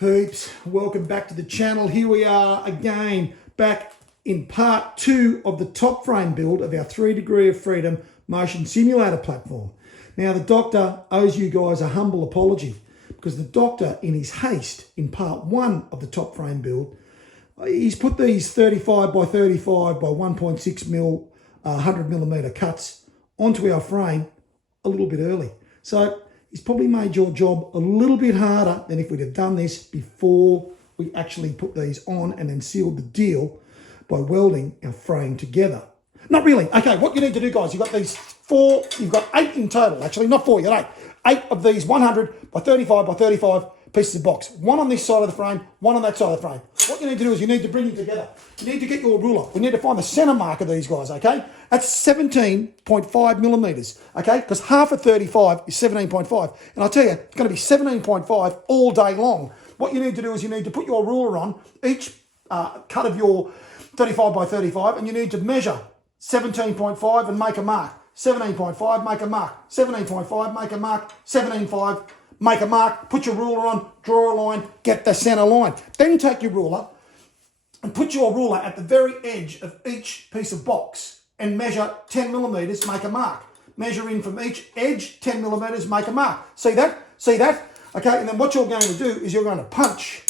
Peeps, welcome back to the channel. Here we are again, back in part 2 of the top frame build of our 3 Degree of Freedom motion simulator platform. Now the doctor owes you guys a humble apology because the doctor, in his haste in part 1 of the top frame build, he's put these 35 by 35 by 1.6 mil 100 millimeter cuts onto our frame a little bit early. So he's probably made your job a little bit harder than if we'd have done this before we actually put these on and then sealed the deal by welding our frame together. Not really. Okay, what you need to do, guys, you've got these 4, you've got 8 in total, actually, not 4, you've got 8. 8 of these 100 by 35 by 35 pieces of box. 1 on this side of the frame, 1 on that side of the frame. What you need to do is you need to bring them together. You need to get your ruler. We need to find the center mark of these guys, okay? That's 17.5 millimeters, okay? Because half of 35 is 17.5. And I'll tell you, it's going to be 17.5 all day long. What you need to do is you need to put your ruler on each cut of your 35 by 35, and you need to measure 17.5 and make a mark. 17.5, make a mark. 17.5, make a mark. 17.5, make a mark. Put your ruler on, draw a line, get the center line. Then take your ruler and put your ruler at the very edge of each piece of box and measure 10 millimeters, make a mark. Measure in from each edge, 10 millimeters, make a mark. See that? See that? Okay, and then what you're going to do is you're going to punch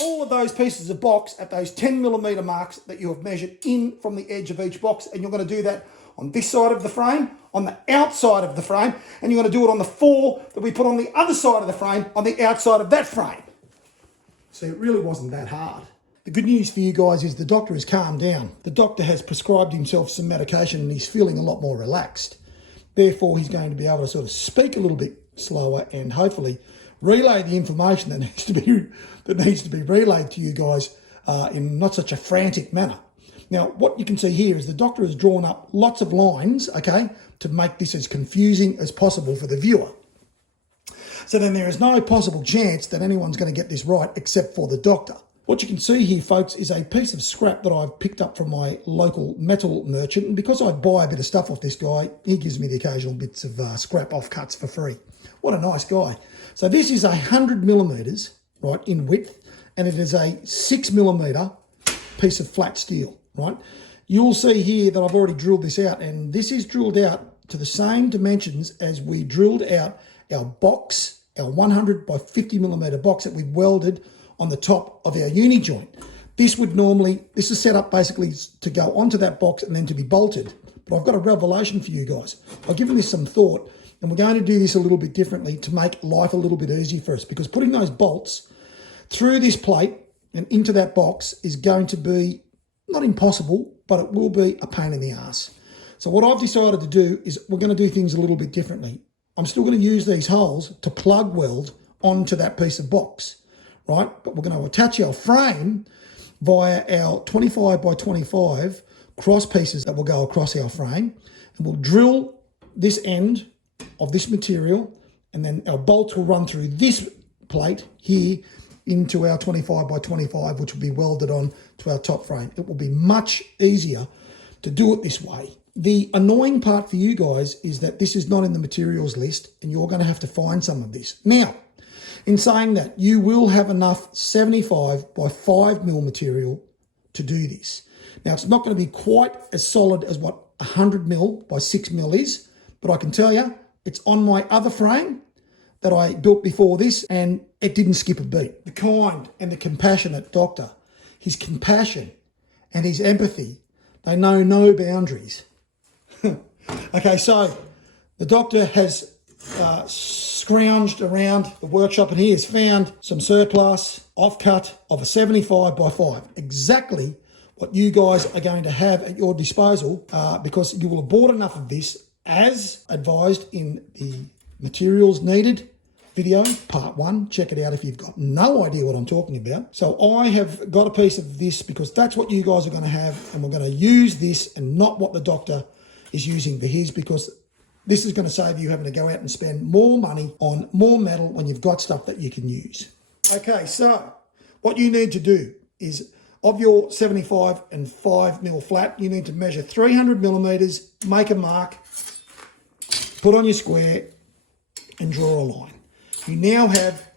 all of those pieces of box at those 10 millimeter marks that you have measured in from the edge of each box, and you're going to do that on this side of the frame, on the outside of the frame, and you're going to do it on the 4 that we put on the other side of the frame, on the outside of that frame. See, it really wasn't that hard. The good news for you guys is the doctor has calmed down. The doctor has prescribed himself some medication and he's feeling a lot more relaxed. Therefore, he's going to be able to sort of speak a little bit slower and hopefully relay the information that needs to be relayed to you guys in not such a frantic manner. Now, what you can see here is the doctor has drawn up lots of lines, okay, to make this as confusing as possible for the viewer. So then there is no possible chance that anyone's going to get this right except for the doctor. What you can see here, folks, is a piece of scrap that I've picked up from my local metal merchant. And because I buy a bit of stuff off this guy, he gives me the occasional bits of scrap offcuts for free. What a nice guy. So this is 100 millimeters, right, in width, and it is a 6 millimeter piece of flat steel, right? You'll see here that I've already drilled this out, and this is drilled out to the same dimensions as we drilled out our box, our 100 by 50 millimeter box that we welded on the top of our uni joint. This is set up basically to go onto that box and then to be bolted. But I've got a revelation for you guys. I've given this some thought, and we're going to do this a little bit differently to make life a little bit easier for us, because putting those bolts through this plate and into that box is going to be not impossible, but it will be a pain in the ass. So what I've decided to do is we're going to do things a little bit differently. I'm still going to use these holes to plug weld onto that piece of box, right? But we're going to attach our frame via our 25 by 25 cross pieces that will go across our frame, and we'll drill this end of this material, and then our bolts will run through this plate here into our 25 by 25, which will be welded on to our top frame. It will be much easier to do it this way. The annoying part for you guys is that this is not in the materials list, and you're going to have to find some of this. Now, in saying that, you will have enough 75 by 5 mil material to do this. Now, it's not going to be quite as solid as what 100 mil by 6 mil is, but I can tell you, it's on my other frame that I built before this, and it didn't skip a beat. The kind and the compassionate doctor, his compassion and his empathy, they know no boundaries. Okay, so the doctor has scrounged around the workshop, and he has found some surplus offcut of a 75 by 5. Exactly what you guys are going to have at your disposal, because you will have bought enough of this as advised in the materials needed video, part 1. Check it out if you've got no idea what I'm talking about. So I have got a piece of this because that's what you guys are going to have, and we're going to use this and not what the doctor is using for his, because this is going to save you having to go out and spend more money on more metal when you've got stuff that you can use. Okay, so what you need to do is, of your 75 and 5 mil flat, you need to measure 300 millimeters, make a mark, put on your square and draw a line. you now have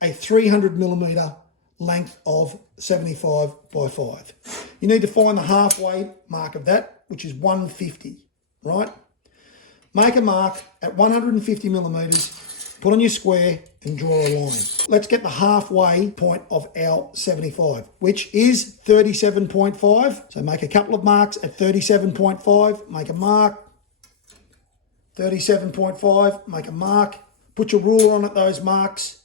a 300 millimeter length of 75 by 5. You need to find the halfway mark of that, which is 150, right? Make a mark at 150 millimeters, put on your square and draw a line. Let's get the halfway point of our 75, which is 37.5. So make a couple of marks at 37.5, make a mark, 37.5, make a mark, put your ruler on at those marks,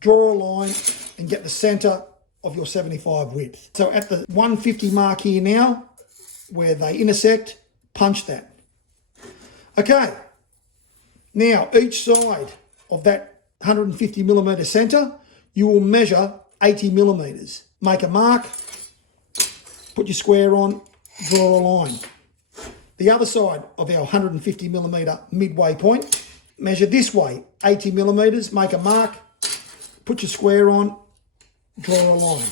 draw a line and get the center of your 75 width. So at the 150 mark here now, where they intersect, punch that. Okay, now each side of that 150 millimeter center, you will measure 80 millimeters. Make a mark, put your square on, draw a line. The other side of our 150 millimeter midway point, measure this way, 80 millimeters, make a mark, put your square on, draw a line.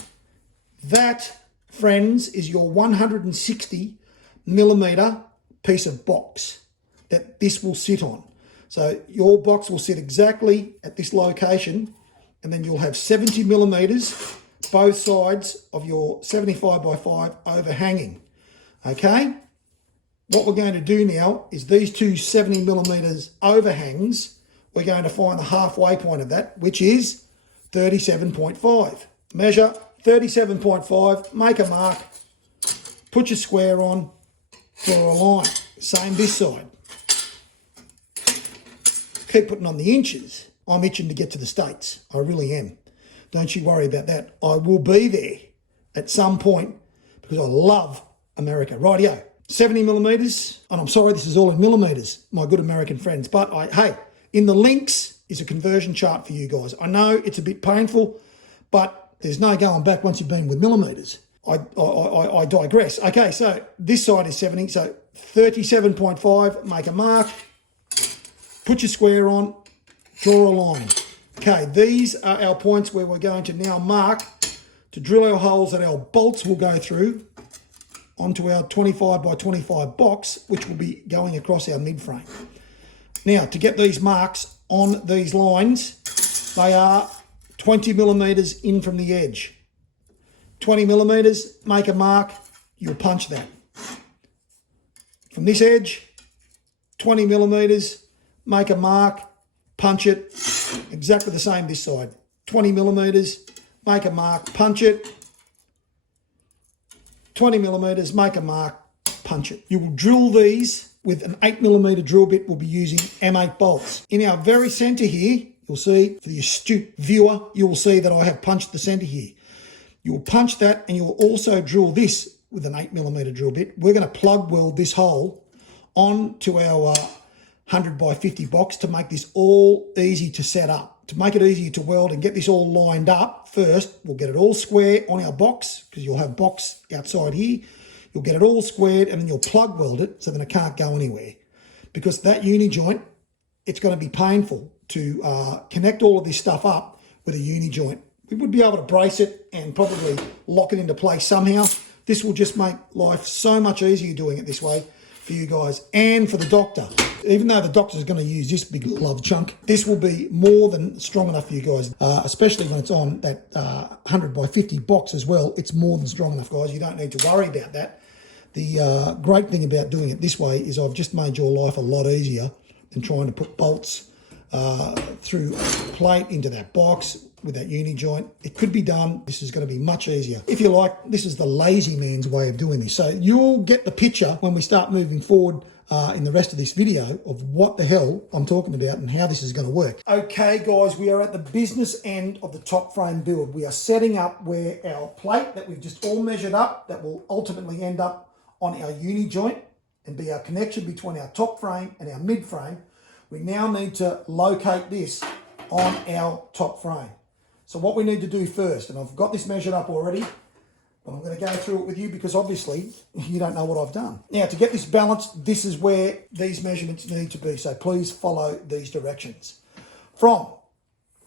That, friends, is your 160 millimeter piece of box that this will sit on. So your box will sit exactly at this location, and then you'll have 70 millimeters, both sides of your 75 by 5 overhanging. Okay? What we're going to do now is these two 70 millimeters overhangs, we're going to find the halfway point of that, which is 37.5. Measure 37.5, make a mark, put your square on, draw a line. Same this side. Keep putting on the inches. I'm itching to get to the States. I really am. Don't you worry about that. I will be there at some point because I love America. Rightio. 70 millimeters, and I'm sorry this is all in millimeters, my good American friends, but hey, in the links is a conversion chart for you guys. I know it's a bit painful, but there's no going back once you've been with millimeters. I digress. Okay, so this side is 70, so 37.5, make a mark, put your square on, draw a line. Okay, these are our points where we're going to now mark to drill our holes that our bolts will go through onto our 25 by 25 box, which will be going across our mid frame. Now, to get these marks on these lines, they are 20 millimeters in from the edge. 20 millimeters, make a mark, you'll punch that. From this edge, 20 millimeters, make a mark, punch it. Exactly the same this side. 20 millimeters, make a mark, punch it. 20 millimeters, make a mark, punch it. You will drill these with an 8 millimeter drill bit. We'll be using M8 bolts. In our very center here, you'll see, for the astute viewer, you will see that I have punched the center here. You will punch that and you will also drill this with an 8 millimeter drill bit. We're going to plug weld this hole onto our 100 by 50 box to make this all easy to set up. To make it easier to weld and get this all lined up, first, we'll get it all square on our box, because you'll have box outside here. You'll get it all squared and then you'll plug weld it so that it can't go anywhere. Because that uni joint, it's going to be painful to connect all of this stuff up with a uni joint. We would be able to brace it and probably lock it into place somehow. This will just make life so much easier doing it this way for you guys and for the doctor. Even though the doctor's going to use this big love chunk, this will be more than strong enough for you guys, especially when it's on that 100 by 50 box as well. It's more than strong enough, guys. You don't need to worry about that. The great thing about doing it this way is I've just made your life a lot easier than trying to put bolts through a plate into that box with that uni joint. It could be done. This is going to be much easier. If you like, this is the lazy man's way of doing this. So you'll get the picture when we start moving forward in the rest of this video of what the hell I'm talking about and how this is going to work. Okay, guys, we are at the business end of the top frame build. We are setting up where our plate that we've just all measured up, that will ultimately end up on our uni joint and be our connection between our top frame and our mid frame. We now need to locate this on our top frame. So what we need to do first, and I've got this measured up already, but I'm going to go through it with you because obviously you don't know what I've done. Now, to get this balanced, this is where these measurements need to be. So please follow these directions. From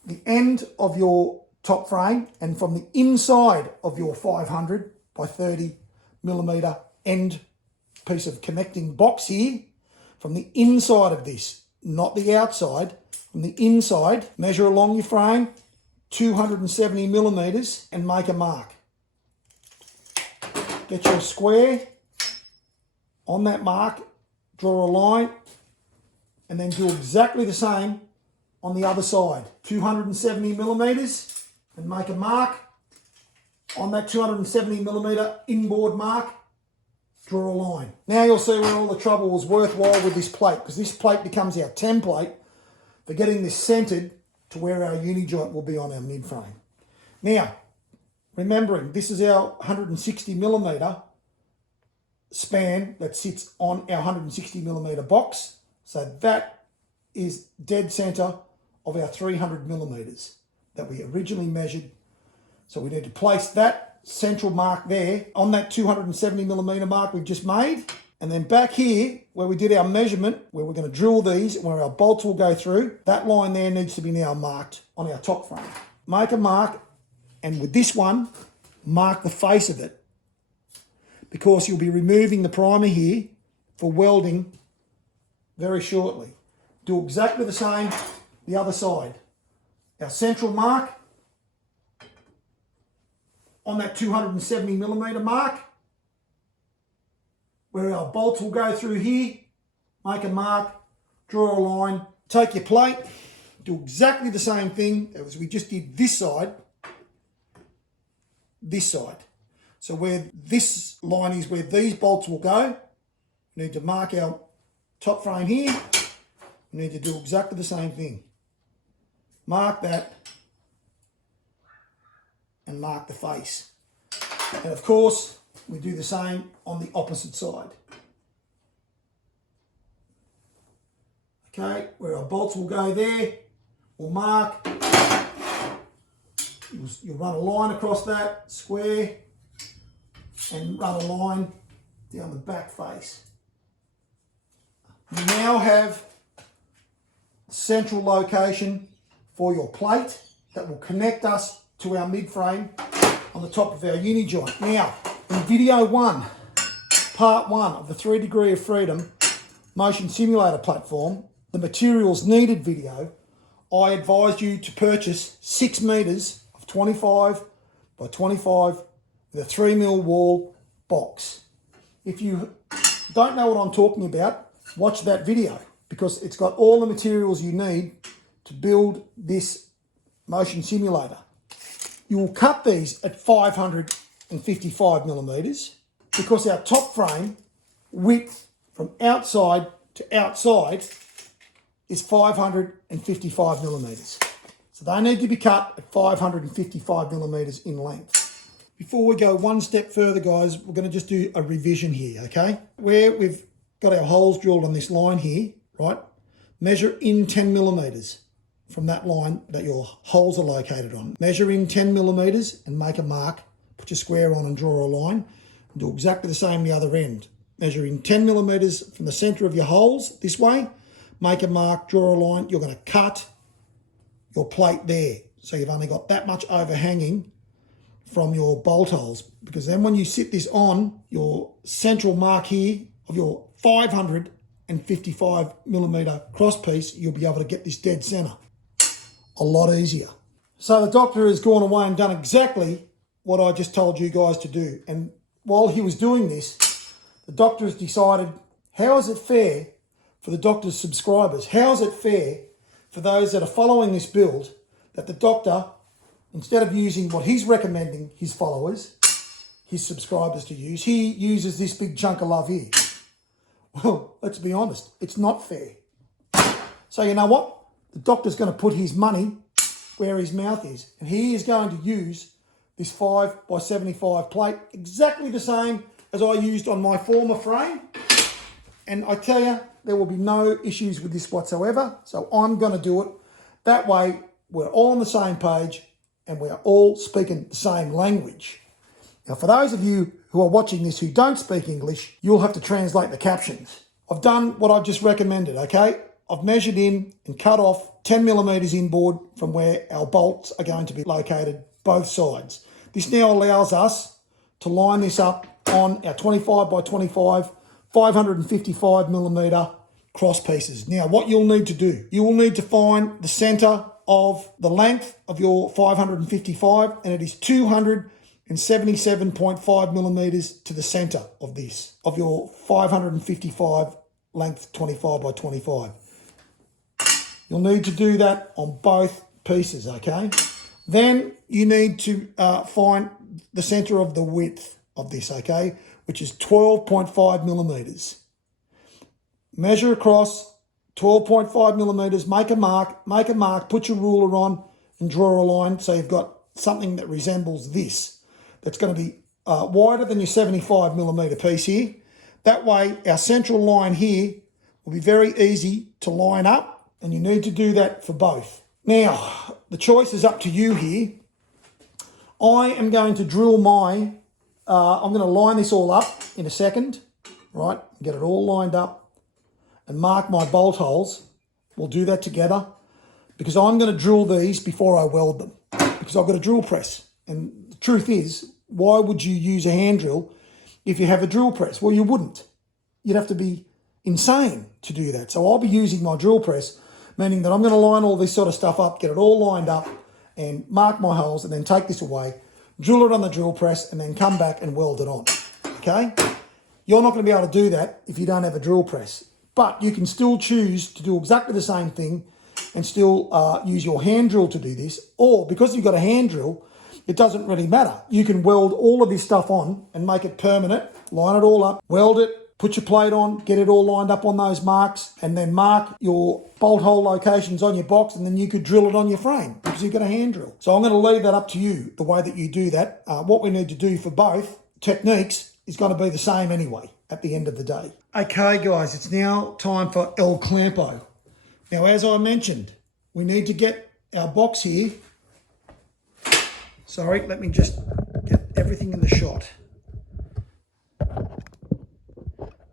the end of your top frame and from the inside of your 500 by 30 millimeter end piece of connecting box here, from the inside of this, not the outside, from the inside, measure along your frame, 270 millimeters, and make a mark. Get your square on that mark, draw a line, and then do exactly the same on the other side. 270 millimeters, and make a mark on that 270 millimeter inboard mark. Draw a line. Now you'll see where all the trouble was worthwhile with this plate, because this plate becomes our template for getting this centered to where our uni joint will be on our mid frame. Now, remembering this is our 160 millimeter span that sits on our 160 millimeter box. So that is dead center of our 300 millimeters that we originally measured. So we need to place that central mark there on that 270 millimeter mark we've just made. And then back here where we did our measurement, where we're going to drill these and where our bolts will go through, that line there needs to be now marked on our top frame. Make a mark, and with this one, mark the face of it, because you'll be removing the primer here for welding very shortly. Do exactly the same the other side. Our central mark on that 270 millimeter mark, where our bolts will go through here, make a mark, draw a line, take your plate, do exactly the same thing as we just did this side. So where this line is where these bolts will go, we need to mark our top frame here. We need to do exactly the same thing. Mark that and mark the face. And of course, we do the same on the opposite side. Okay, where our bolts will go there, we'll mark. You'll run a line across that square and run a line down the back face. You now have central location for your plate that will connect us to our mid frame on the top of our uni joint. Now, in video 1, part 1 of the 3 Degree of Freedom motion simulator platform, the materials needed video, I advised you to purchase 6 meters of 25 by 25 with a 3mm wall box. If you don't know what I'm talking about, watch that video, because it's got all the materials you need to build this motion simulator. You will cut these at 555 millimeters, because our top frame width from outside to outside is 555 millimeters. So they need to be cut at 555 millimeters in length. Before we go one step further, guys, we're going to just do a revision here, okay? Where we've got our holes drilled on this line here, right? Measure in 10 millimeters from that line that your holes are located on. Measure in 10 millimeters and make a mark. Put your square on and draw a line. And do exactly the same the other end. Measure in 10 millimeters from the center of your holes this way. Make a mark, draw a line. You're going to cut your plate there. So you've only got that much overhanging from your bolt holes, because then when you sit this on your central mark here of your 555 millimeter cross piece, you'll be able to get this dead center a lot easier. So the doctor has gone away and done exactly what I just told you guys to do. And while he was doing this, the doctor has decided, how is it fair for the doctor's subscribers? How is it fair for those that are following this build that the doctor, instead of using what he's recommending his followers, his subscribers to use, he uses this big chunk of love here? Well, let's be honest, it's not fair. So you know what? The doctor's going to put his money where his mouth is, and he is going to use this 5 by 75 plate exactly the same as I used on my former frame. And I tell you, there will be no issues with this whatsoever. So I'm going to do it. That way, we're all on the same page and we're all speaking the same language. Now, for those of you who are watching this who don't speak English, you'll have to translate the captions. I've done what I've just recommended, okay? I've measured in and cut off 10 millimeters inboard from where our bolts are going to be located, both sides. This now allows us to line this up on our 25 by 25, 555 millimeter cross pieces. Now, what you'll need to do, you will need to find the center of the length of your 555, and it is 277.5 millimeters to the center of this, of your 555 length 25 by 25. You'll need to do that on both pieces, okay? Then you need to find the center of the width of this, okay, which is 12.5 millimeters. Measure across 12.5 millimeters, make a mark, put your ruler on and draw a line so you've got something that resembles this. That's going to be wider than your 75 millimeter piece here. That way our central line here will be very easy to line up, and you need to do that for both. Now, the choice is up to you here. I am going to drill my, I'm going to line this all up in a second, right? Get it all lined up and mark my bolt holes. We'll do that together because I'm going to drill these before I weld them because I've got a drill press. And the truth is, why would you use a hand drill if you have a drill press? Well, you wouldn't. You'd have to be insane to do that. So I'll be using my drill press, meaning that I'm going to line all this sort of stuff up, get it all lined up and mark my holes and then take this away, drill it on the drill press and then come back and weld it on, okay? You're not going to be able to do that if you don't have a drill press, but you can still choose to do exactly the same thing and still use your hand drill to do this, or because you've got a hand drill, it doesn't really matter. You can weld all of this stuff on and make it permanent, line it all up, weld it, put your plate on, get it all lined up on those marks, and then mark your bolt hole locations on your box, and then you could drill it on your frame because you've got a hand drill. So I'm going to leave that up to you, the way that you do that. What we need to do for both techniques is going to be the same anyway at the end of the day. Okay, guys, it's now time for El Clampo. Now, as I mentioned, we need to get our box here. Sorry, let me just get everything in the shot.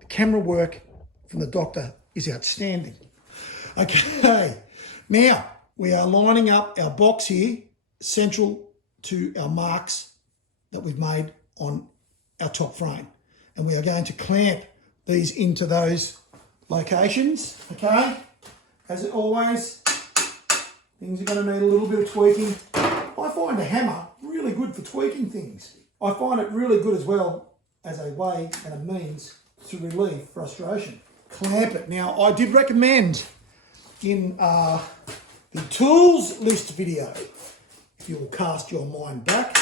Camera work from the doctor is outstanding. Okay, now we are lining up our box here central to our marks that we've made on our top frame. And we are going to clamp these into those locations, okay? As always, things are going to need a little bit of tweaking. I find a hammer really good for tweaking things. I find it really good as well as a way and a means to relieve frustration. Clamp it. Now, I did recommend in the tools list video, if you will cast your mind back,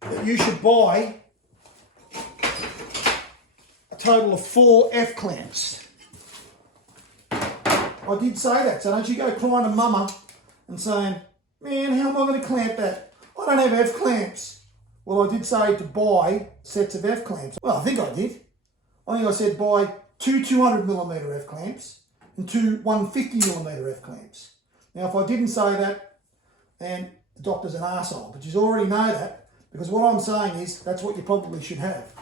that you should buy a total of 4 F-clamps. I did say that, so don't you go crying to mama and saying, man, how am I going to clamp that? I don't have F-clamps. Well, I did say to buy sets of F-clamps. Well, I think I did. I think I said buy 2 200mm F-clamps and 2 150mm F-clamps. Now, if I didn't say that, then the doctor's an arsehole. But you already know that, because what I'm saying is that's what you probably should have.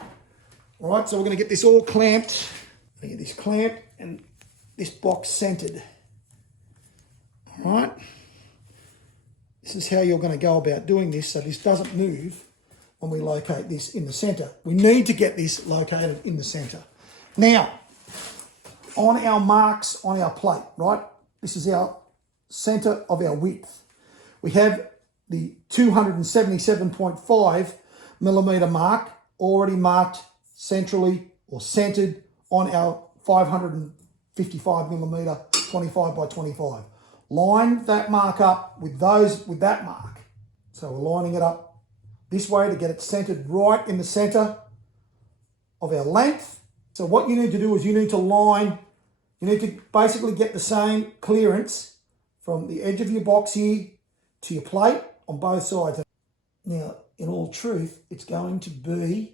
All right, so we're going to get this all clamped. I'm going to get this clamped and this box centered. All right. This is how you're going to go about doing this so this doesn't move when we locate this in the center. We need to get this located in the center. Now, on our marks on our plate, right? This is our center of our width. We have the 277.5mm mark already marked centrally or centered on our 555mm 25 by 25. Line that mark up with that mark. So we're lining it up this way to get it centered right in the center of our length. So what you need to do is you need to basically get the same clearance from the edge of your box here to your plate on both sides. Now, in all truth, it's going to be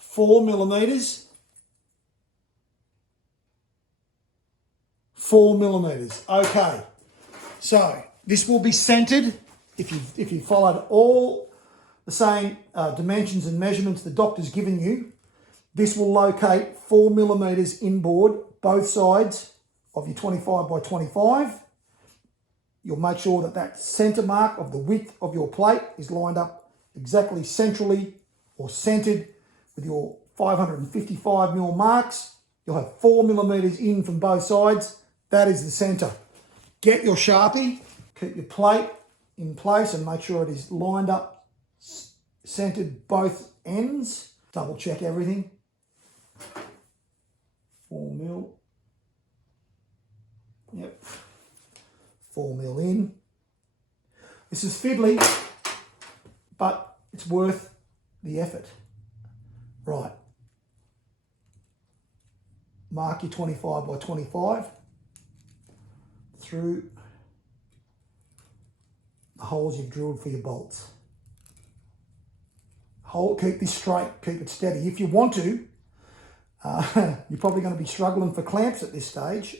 4mm. 4mm. Okay, so this will be centered if you followed all the same dimensions and measurements the doctor's given you. This will locate 4mm inboard, both sides of your 25 by 25. You'll make sure that that center mark of the width of your plate is lined up exactly centrally or centered with your 555mm marks. You'll have 4 millimeters in from both sides. That is the center. Get your Sharpie, keep your plate in place and make sure it is lined up, centered both ends. Double check everything. 4 mil. Yep. 4 mil in. This is fiddly, but it's worth the effort. Right. Mark your 25 by 25 through the holes you've drilled for your bolts. Keep this straight, keep it steady. If you want to, you're probably going to be struggling for clamps at this stage.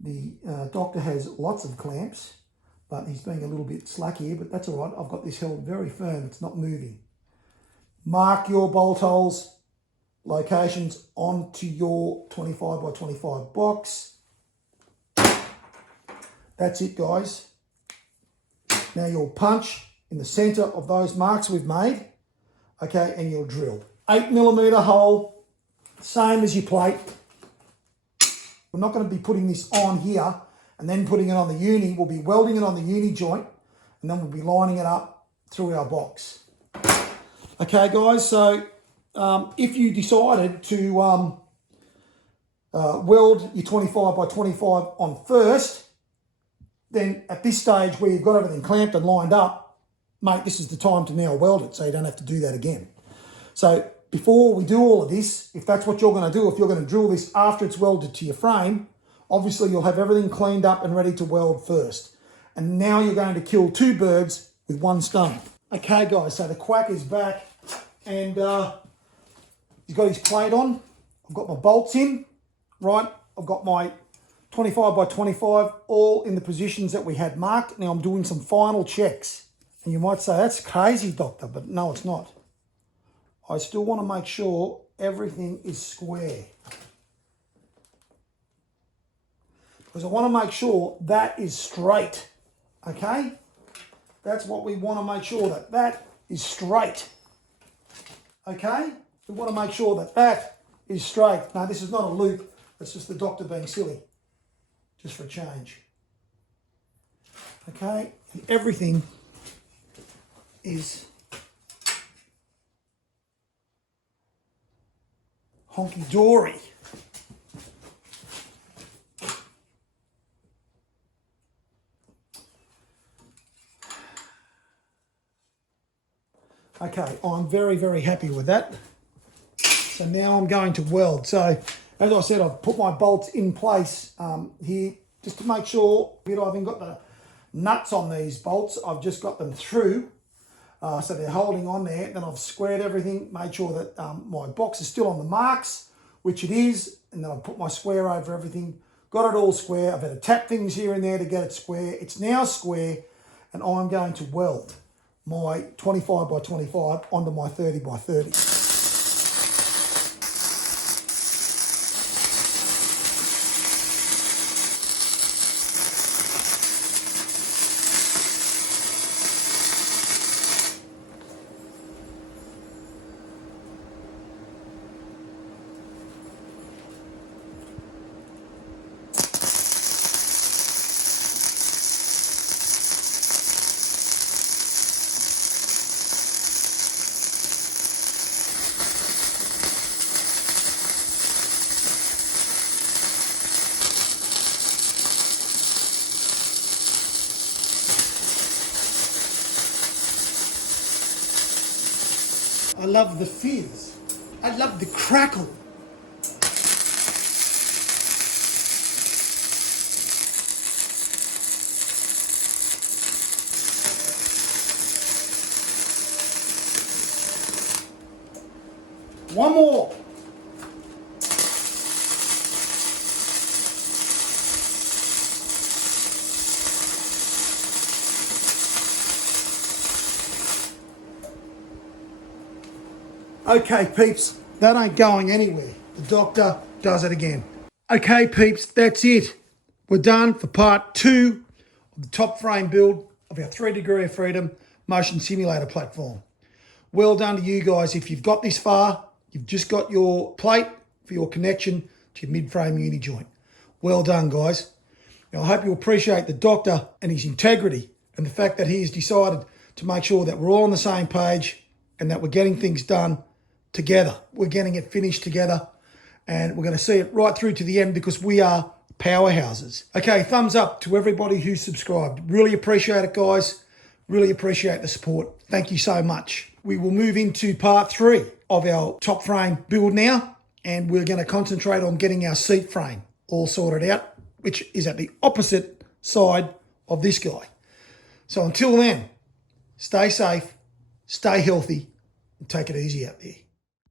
The doctor has lots of clamps, but he's being a little bit slack here, but that's all right. I've got this held very firm. It's not moving. Mark your bolt holes, locations onto your 25 by 25 box. That's it, guys. Now you'll punch in the center of those marks we've made, okay, and you'll drill. 8 millimeter hole, same as your plate. We're not going to be putting this on here and then putting it on the uni. We'll be welding it on the uni joint and then we'll be lining it up through our box. Okay, guys, so if you decided to weld your 25 by 25 on first, then at this stage where you've got everything clamped and lined up, mate, this is the time to now weld it so you don't have to do that again. So before we do all of this, if that's what you're going to do, if you're going to drill this after it's welded to your frame, obviously you'll have everything cleaned up and ready to weld first. And now you're going to kill 2 birds with 1 stone. Okay, guys, so the quack is back and he's got his plate on. I've got my bolts in, right? I've got my 25 by 25 all in the positions that we had marked. Now I'm doing some final checks. And you might say, that's crazy, doctor, but no, it's not. I still want to make sure everything is square. Because I want to make sure that is straight, okay? That's what we want to make sure, that that is straight, okay? We want to make sure that that is straight. Now, this is not a loop. It's just the doctor being silly, just for a change. Okay, and everything is honky-dory. Okay, I'm very, very happy with that. So now I'm going to weld. So as I said, I've put my bolts in place here just to make sure I haven't got the nuts on these bolts. I've just got them through. So they're holding on there. Then I've squared everything, made sure that my box is still on the marks, which it is. And then I've put my square over everything. Got it all square. I've had to tap things here and there to get it square. It's now square. And I'm going to weld my 25 by 25 onto my 30 by 30. I love the fizz. I love the crackle. One more. Okay, peeps, that ain't going anywhere. The doctor does it again. Okay, peeps, that's it. We're done for part 2 of the top frame build of our 3 Degree of Freedom motion simulator platform. Well done to you guys. If you've got this far, you've just got your plate for your connection to your mid-frame uni joint. Well done, guys. Now, I hope you appreciate the doctor and his integrity and the fact that he has decided to make sure that we're all on the same page and that we're getting things done together. We're getting it finished together, and we're going to see it right through to the end because we are powerhouses. Okay, thumbs up to everybody who's subscribed. Really appreciate it, guys. Really appreciate the support. Thank you so much. We will move into part 3 of our top frame build now, and we're going to concentrate on getting our seat frame all sorted out, which is at the opposite side of this guy. So until then, stay safe, stay healthy, and take it easy out there.